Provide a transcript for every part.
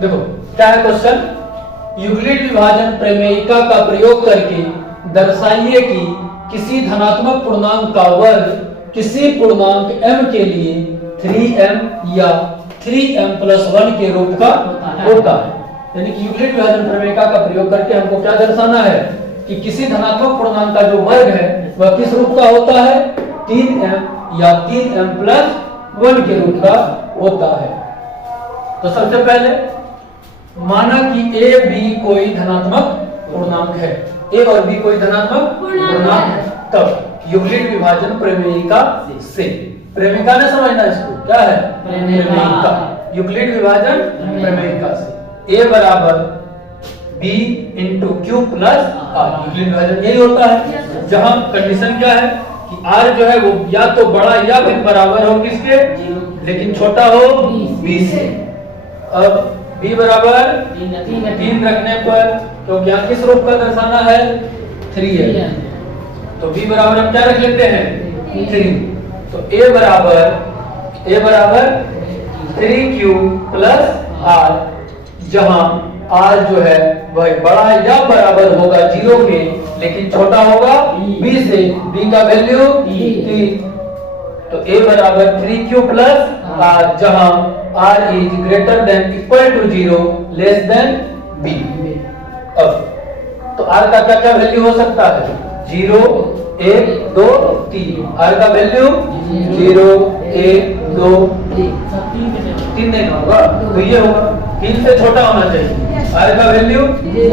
देखो क्या है क्वेश्चन, यूक्लिड विभाजन प्रमेयिका का प्रयोग करके दर्शाइए कि किसी धनात्मक पूर्णांक का वर्ग किसी पूर्णांक m के लिए 3m या 3m+1 के रूप का होता है। यानी कि यूक्लिड विभाजन प्रमेयिका का प्रयोग करके हमको क्या दर्शाना है कि किसी धनात्मक पूर्णांक का जो वर्ग है वह किस रूप का होता है, 3m या 3m+1 के रूप का होता है। तो सबसे पहले माना कि a b कोई धनात्मक पूर्णांक है, a और b कोई धनात्मक पूर्णांक है, तब यूक्लिड विभाजन प्रमेयिका से, प्रमेयिका ने समझना इसको क्या है, प्रमेयिका, यूक्लिड विभाजन प्रमेयिका से a बराबर b into Q plus r, Euclid विभाजन यही होता है जहां कंडीशन क्या है कि r जो है वो या तो बड़ा या फिर बराबर हो किसके, लेकिन छोटा हो b से। अब b बराबर 3 रखने पर, क्योंकि यहाँ किस रूप का दर्शाना है, 3 है, तो b बराबर हम क्या रख लेते हैं, 3। तो a बराबर 3q प्लस r, जहां r जो है वह बड़ा या बराबर होगा 0 के, लेकिन छोटा होगा b से, b का वैल्यू 3। तो a बराबर 3q प्लस r, जहां r is greater than equal to 0 less than b। अब तो r का क्या क्या वैल्यू हो सकता है, 0 1 2 3, r का वैल्यू 0 1 2 3 नहीं होगा, तो ये होगा 3 से छोटा होना चाहिए, r का वैल्यू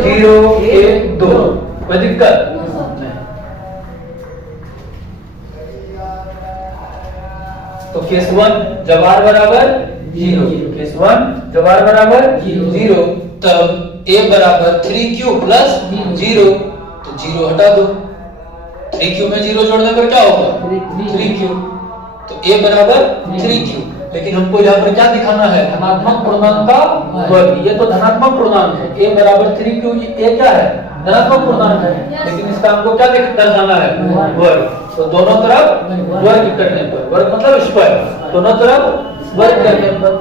0 1 2, कोई दिक्कत नहीं। तो केस 1 जब r बराबर 0, केस 1 जब r बराबर 0, तब a बराबर 3q प्लस 0, तो 0 हटा दो, 3q में 0 जोड़ने पर क्या होगा, 3q, तो a बराबर 3q। लेकिन हमको यहाँ पर क्या दिखाना है, धनात्मक पूर्णांक का वर्ग, ये तो धनात्मक पूर्णांक है, a बराबर 3q, ये क्या है, धनात्मक पूर्णांक है, लेकिन इसका हमको क्या दर्शाना है, वर्ग। तो दोनों तरफ वर्ग करने पर, वर्ग मतलब स्क्वायर, दोनों तरफ वर्ग करने पर,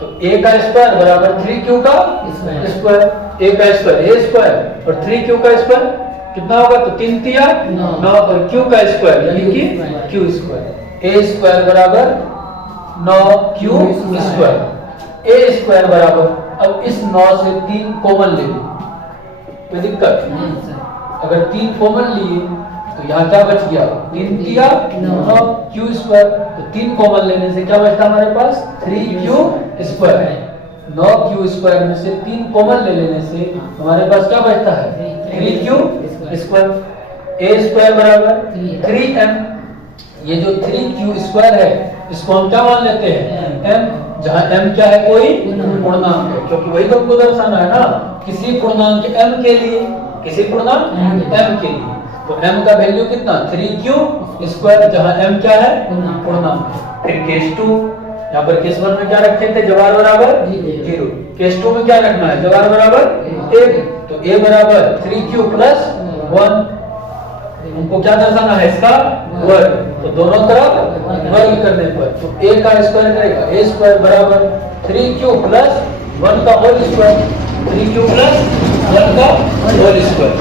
तो a का स्क्वायर बराबर 3q का स्क्वायर, a का स्क्वायर a स्क्वायर और 3q का स्क्वायर कितना होगा, तो 3 तिया 9 और q का स्क्वायर यानी कि q स्क्वायर, a स्क्वायर बराबर 9q स्क्वायर, a स्क्वायर बराबर, अब इस 9 से 3 कॉमन ले लो, कोई दिक्कत, अगर 3 कॉमन लिए तो यहाँ क्या बच गया, 3 तिया 9 q स्क्वायर, तो 3 कॉमन लेने से क्या बचता हमारे पास, 3q स्क्वायर, 9q स्क्वायर में से 3 कॉमन ले लेने से हमारे पास क्या बचता है, 3q स्क्वायर, a स्क्वायर बराबर 3m, ये जो 3q स्क्वायर है इसको हम क्या मान लेते हैं, m, जहां m क्या है, कोई पूर्णांक है, क्योंकि वही तो हमको दर्शाना है ना, किसी पूर्णांक m के लिए, किसी पूर्णांक m के लिए, तो m का वैल्यू कितना, 3q स्क्वायर, जहां m क्या है, पूर्णांक है। फिर केस 2, यहाँ पर केस 1 में क्या रखे थे, जब r बराबर 0, केस 2 में क्या रखना है, जब r बराबर 1, तो a बराबर 3q प्लस 1, हमको क्या दर्शाना है, इसका वर्ग, तो दोनों तरफ वर्ग करने पर, तो a का स्क्वायर करेगा, a स्क्वायर बराबर 3q प्लस 1 का होल स्क्वायर, 3q प्लस 1 का होल स्क्वायर,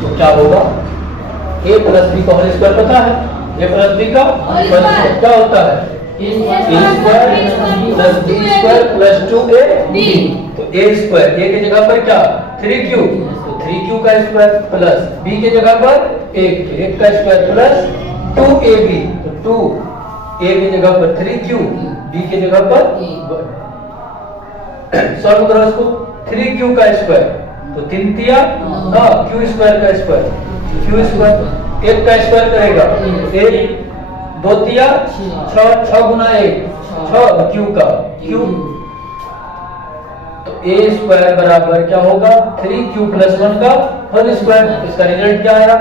तो क्या होगा, a प्लस b का होल स्क्वायर पता है, a प्लस b का होल स्क्वायर क्या होता है, a square plus b square plus 2ab, तो a स्क्वायर, a की जगह पर क्या, 3q, तो 3q का स्क्वायर प्लस b की जगह पर 1 का स्क्वायर प्लस 2ab, तो 2a की जगह पर 3q, b की जगह पर 1, सॉल्व करो इसको, 3q का स्क्वायर, तो 3 तिया 9 q स्क्वायर का स्क्वायर, q स्क्वायर 1 का स्क्वायर करेगा 1, 2 तिया 6 गुना 1 6 q का q, तो a स्क्वायर बराबर क्या होगा, 3q प्लस 1 का होल स्क्वायर, इसका रिजल्ट क्या आया,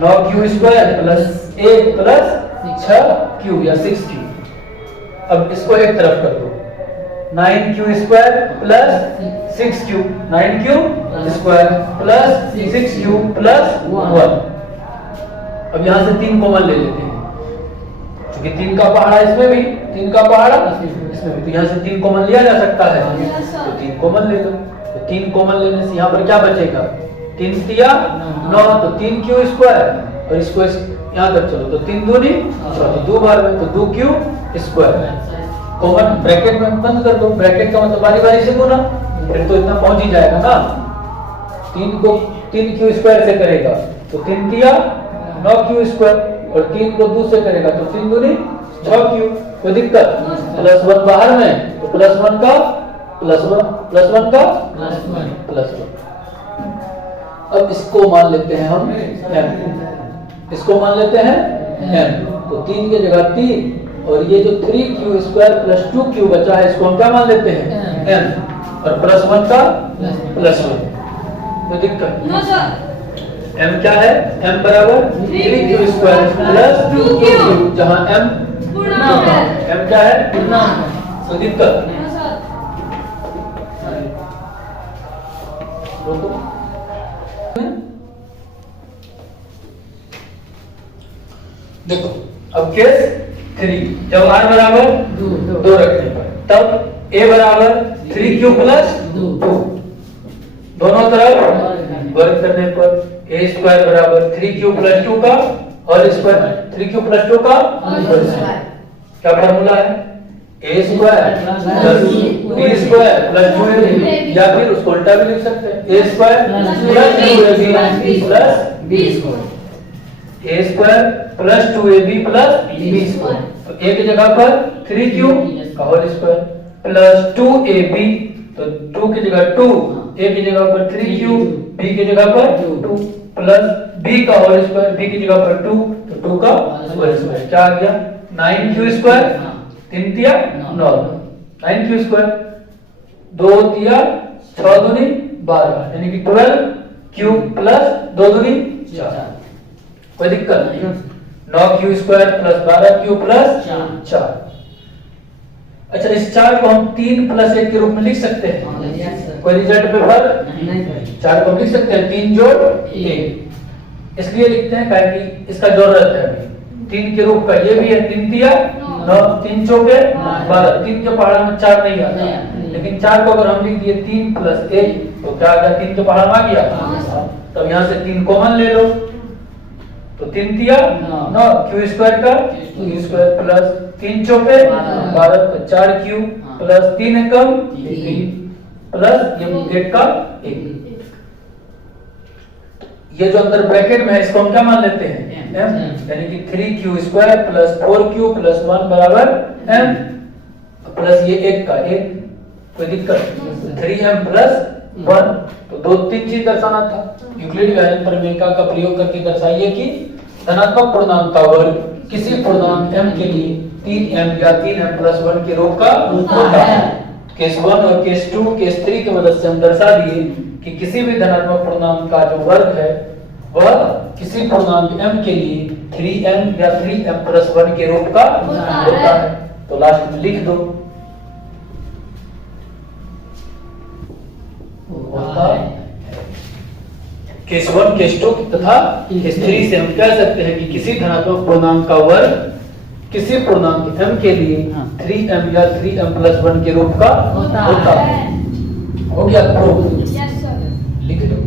9q square plus 1 plus 6q या 6q। अब इसको एक तरफ कर दो, 9q square plus 6q, 9q square plus 6q plus 1। अब यहां से 3 कॉमन ले लेते हैं, क्योंकि 3 का पहाड़ा इसमें भी, 3 का पहाड़ा इसमें भी, तो यहाँ से 3 कॉमन लिया जा सकता है, तो 3 कॉमन ले लो। तो 3 कॉमन लेने से यहाँ पर क्या बचेगा, 3 तिया 9, तो 3 क्यू स्क्वायर, और इसको यहाँ तक चलो तो 3 दूनी 6, तो 2 बार में, तो 2 क्यू स्क्वायर। कॉमन ब्रैकेट में बंद कर दो, ब्रैकेट का मतलब बारी बारी से गुना, फिर तो इतना पहुंच ही जाएगा ना। 3 को 3 क्यू स्क्वायर से करेगा तो 3 तिया 9 क्यू स्क्वायर, और 3 को 2 से करेगा तो 3 दूनी 6 क्यू। कोई दिक्कत, प्लस 1 बाहर में, तो प्लस 1 का प्लस 1, प्लस 1 का प्लस 1। अब इसको मान लेते हैं हम m, इसको मान लेते हैं m, तो 3 की जगह 3, और ये जो 3q स्क्वायर प्लस 2q बचा है इसको हम क्या मान लेते हैं m, और प्लस 1 का प्लस 1। कोई दिक्कत m क्या है, m बराबर 3q स्क्वायर प्लस 2q, जहां m क्या है, कोई दिक्कत। देखो अब केस 3, जब r बराबर 2 रखने पर, तब a बराबर 3q प्लस 2, दोनों तरफ वर्ग करने पर a स्क्वायर बराबर 3q प्लस 2 का होल स्क्वायर, 3q प्लस 2 का होल स्क्वायर। क्या फार्मूला है, a square plus b square plus 2ab, या फिर उसको उल्टा भी लिख सकते हैं, a square plus 2ab plus b square, a square plus 2ab plus b square. तो a की जगह पर 3q का होल स्क्वायर प्लस 2ab, तो 2 की जगह 2, a की जगह पर 3q, b की जगह पर 2 प्लस b का होल स्क्वायर, b की जगह पर 2, तो 2 का होल स्क्वायर। क्या आ गया, 9q स्क्वायर, 3 तिया 9, 9q स्क्वायर, 2 तिया 6 दूनी 12, यानी कि 12q प्लस 2 दूनी 4। कोई दिक्कत नहीं, 9q square plus 12q plus 4। अच्छा, इस 4 को हम 3 प्लस 1 के रूप में लिख सकते हैं, कोई रिजल्ट पे फर्क, 4 को लिख सकते हैं 3 जोड़ 1, इसलिए लिखते हैं कि इसका जरूरत है अभी 3 के रूप का, ये भी है 3 तिया 9, 3 चौके 12, 3 के पहाड़ में 4 नहीं आता, लेकिन 4 को अगर हम लिख दिए 3 प्लस 1 तो क्या आ गया, 3 के पहाड़ में आ गया। तब यहाँ से 3 कॉमन ले लो, तो 3 तिया 9, q स्क्वायर का q स्क्वायर प्लस 3 चौके 12, तो 4q प्लस 3 एकम 3 प्लस ये 1 का 1। ये जो अंदर ब्रैकेट में है इसको हम क्या मान लेते हैं m, यानी कि 3q square plus 4q plus 1 बराबर m, प्लस ये 1 का 1। कोई दिक्कत, 3m प्लस 1, तो 2-3 चीज दर्शाना था। यूक्लिड व्याजन प्रमेय का प्रयोग करके दर्शाइए कि धनात्मक पूर्णांक का वर्ग किसी पूर्णांक m के लिए 3m या 3m प्लस 1 के रूप का होता है। केस 1 और केस 2, केस 3 की मदद से हम दर्शा दिए कि किसी भी धनात्मक पूर्णांक का जो वर्ग है वह किसी पूर्णांक m के लिए 3m या 3m प्लस 1 के रूप का होता है। तो लास्ट में लिख दो, केस 1, केस 2 तथा केस 3 से हम कह सकते हैं कि किसी धनात्मक पूर्णांक का वर्ग किसी पूर्णांक m के लिए 3m या 3m प्लस 1 के रूप का होता है। हो गया प्रूफ, लिख दो।